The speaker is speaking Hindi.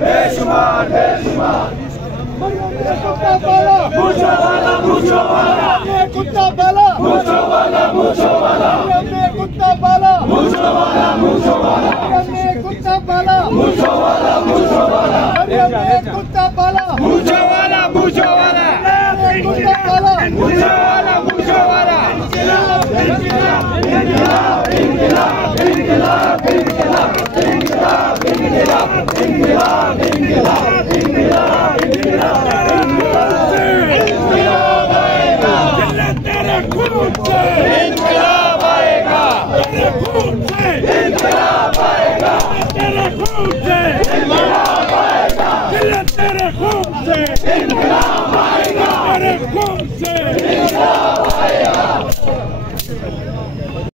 बेशुमार बेशुमार कुत्ता पाला मूंछों वाला मूंछों वाला कुत्ता पाला मूंछों वाला मूंछों वाला कुत्ता पाला मूंछों वाला मूंछों वाला कुत्ता पाला मूंछों वाला मूंछों वाला कुत्ता पाला मूंछों वाला मूंछों वाला कुत्ता पाला मूंछों वाला मूंछों वाला इंक़िलाब इंक़िलाब इंक़िलाब इंक़िलाब इंक़िलाब इंक़िलाब इंक़िलाब इंक़िलाब इंक़िलाब इंक़िलाब आएगा तेरे खून से इंक़िलाब आएगा तेरे खून से